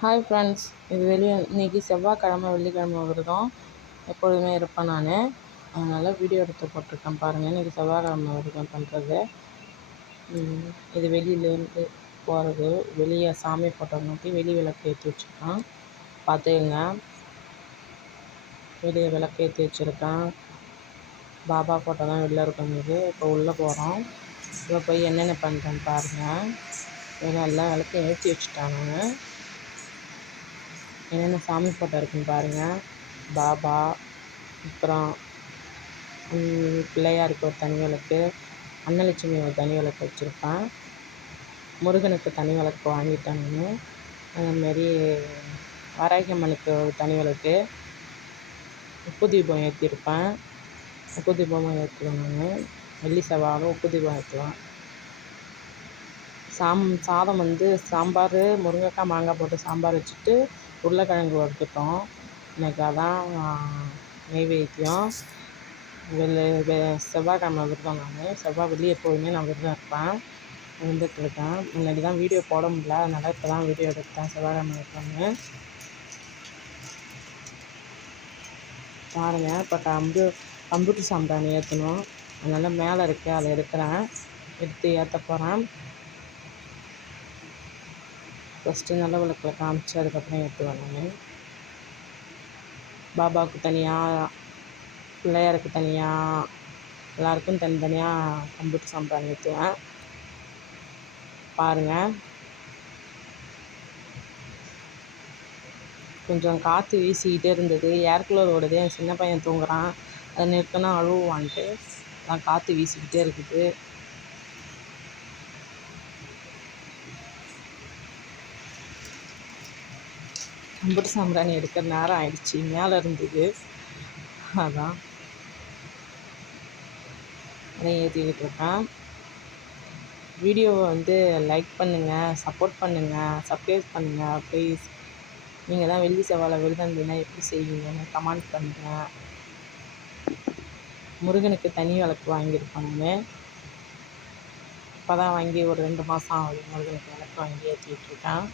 Hi friends, இது இன்றைக்கி செவ்வாய்க்கிழமை வெள்ளிக்கிழமை விரதம் எப்பொழுதுமே இருப்பேன் நான். அதனால் வீடியோ எடுத்து போட்டிருக்கேன் பாருங்கள். இன்றைக்கி செவ்வாய்க்கிழமை விரதம் பண்ணுறது. இது வெளியிலேருந்து போகிறது. வெளியே சாமி ஃபோட்டோ மாற்றி வெளி விளக்கு ஏற்றி வச்சுருக்கேன். பார்த்துங்க, வெளியே விளக்கு ஏற்றி வச்சுருக்கேன். பாபா ஃபோட்டோ தான் வெளில இருக்குது. இப்போ உள்ளே போகிறோம். இப்போ போய் என்னென்ன பண்ணுறேன்னு பாருங்கள். எல்லாம் விளக்கையும் ஏற்றி வச்சுட்டேன் நான். என்னென்ன சாமி ஃபோட்டோ இருக்குன்னு பாருங்கள். பாபா, அப்புறம் பிள்ளையாருக்கு ஒரு தனி விளக்கு, அன்னலட்சுமி ஒரு தனி விளக்கு வச்சுருப்பேன். முருகனுக்கு தனி விளக்கு வாங்கிட்டேன் நான். அதுமாரி வராகி அம்மனுக்கு ஒரு தனி விளக்கு, உப்பு தீபம் ஏற்றிருப்பேன். உப்பு தீபமும் ஏற்றுவேன் நான். வெள்ளி செவ்வாய் உப்பு தீபம் ஏற்றுவேன். சாதம் சாம்பார், முருங்கைக்காய், மாங்காய் போட்டு சாம்பார் வச்சுட்டு உருளைக்கிழங்கு வறுத்துட்டோம். இன்றைக்கி அதான் நெய்வேத்தியம். செவ்வாய்க்கிழமை விரதம் நான். செவ்வாய் வெள்ளி எப்போதுமே நான் விரதம் இருப்பேன். இருந்துகிட்ருக்கேன். முன்னாடி தான் வீடியோ போட முடியல, அதனால் இப்போ தான் வீடியோ எடுத்தேன். செவ்வாய்க்கிழமை விரதம்னு பாருங்கள். இப்போ கம்ப்யூட்டர் சாம்பிராணி ஏற்றணும். அதனால் மேலே இருக்குது, அதை எடுத்து ஏற்ற போகிறேன். ஃபஸ்ட்டு நல்ல விளக்கில் காமிச்சு அதுக்கப்புறம் ஏற்றுவேன் நான். பாபாவுக்கு தனியாக, பிள்ளையாருக்கு தனியாக, எல்லாேருக்கும் தனித்தனியாக கம்ப்யூட்டர் சாம்பிராணி ஏற்றுவேன். பாருங்கள். கொஞ்சம் காற்று வீசிக்கிட்டே இருந்தது. ஏர் கூலர் ஓடுது. என் சின்ன பையன் தூங்குறான். அதை நிறுத்தினா அழுவான்ட்டு அதான் காற்று வீசிக்கிட்டே இருக்குது. கம்ப்யூட்டர் சாம்பிராணி எடுக்கிற நேரம் ஆயிடுச்சு. மேலே இருந்தது, அதான் அதையும் ஏற்றிக்கிட்டு இருக்கேன். வீடியோவை லைக் பண்ணுங்கள், சப்போர்ட் பண்ணுங்கள், சப்ஸ்கிரைப் பண்ணுங்கள் ப்ளீஸ். நீங்கள் தான் வெள்ளி செவ்வாயில் விரதம் இருந்தீங்கன்னா எப்படி செய்வீங்கன்னு கமெண்ட் பண்ணுங்கள். முருகனுக்கு தனி விளக்கு வாங்கியிருப்பேன் நான். இப்போ தான் வாங்கி ஒரு 2 மாதம் ஆகுது. முருகனுக்கு விளக்கு வாங்கி ஏற்றிக்கிட்டுருக்கேன்.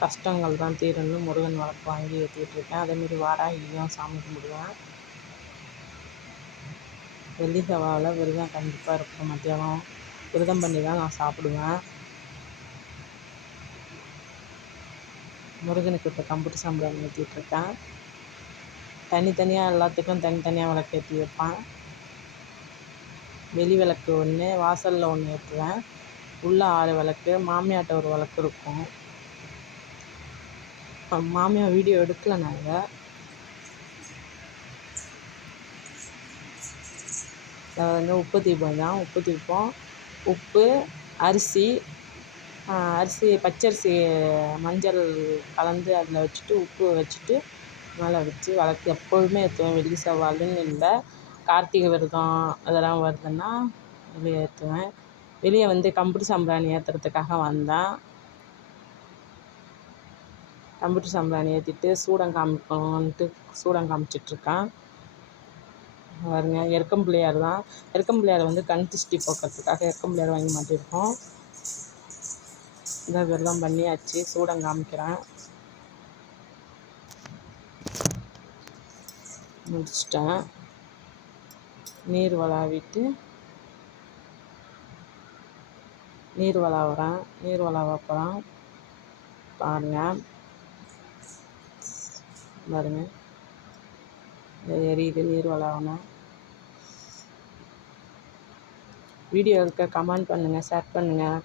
கஷ்டங்கள் தான் தீரணும் முருகன் விளக்கு வாங்கி ஏற்றிக்கிட்டுருக்கேன். அதேமாரி வாராகியும் சாமி கும்பிடுவேன். வெள்ளி செவ்வாயில் விரதம் கண்டிப்பாக இருப்பேன். மத்தியானம் விரதம் பண்ணி தான் நான் சாப்பிடுவேன். முருகனுக்கு இப்போ கம்ப்யூட்டர் சாம்பிராணி ஏற்றிட்டுருக்கேன். தனித்தனியாக எல்லாத்துக்கும் தனித்தனியாக விளக்கு ஏற்றி வைப்பேன். வெளி விளக்கு ஒன்று, வாசலில் ஒன்று ஏற்றுவேன். உள்ளே 6 விளக்கு. மாமியார்கிட்ட ஒரு விளக்கு இருக்கும். மாமியார் வீடியோ எடுக்கலை நாங்கள். உப்பு தீபம் தான். உப்பு தீபம், உப்பு, அரிசி பச்சரிசி மஞ்சள் கலந்து அதில் வச்சுட்டு உப்பு வச்சுட்டு மேலே வச்சு விளக்கு எப்பொழுதுமே ஏற்றுவேன். வெள்ளி செவ்வாய்ன்னு இல்லை, கார்த்திகை விரதம் அதெல்லாம் வருதுன்னா வெளியே ஏற்றுவேன். வெளியே கம்ப்யூட்டர் சாம்பிராணி ஏற்றுறதுக்காக வந்தேன். கம்ப்யூட்டர் சாம்பிராணி ஏற்றிட்டு சூடம் காமிக்கணுன்ட்டு சூடம் காமிச்சிட்ருக்கேன். பாருங்க, எருக்கம் பிள்ளையார் தான். எருக்கம் பிள்ளையார் கண் திருஷ்டி போக்குறதுக்காக எருக்கம் பிள்ளையார் வாங்கி மாட்டியிருக்கோம். இந்த விரதம் பண்ணியாச்சு. சூடம் காமிக்கிறேன். முடிச்சிட்டேன். நீர் வளாவிட்டு நீர் வளாவுறேன். நீர் வளாவ போகிறேன். பாருங்கள், எரியுது நீர் வளாவணும். வீடியோ இருக்க கமெண்ட் பண்ணுங்கள், ஷேர் பண்ணுங்கள்.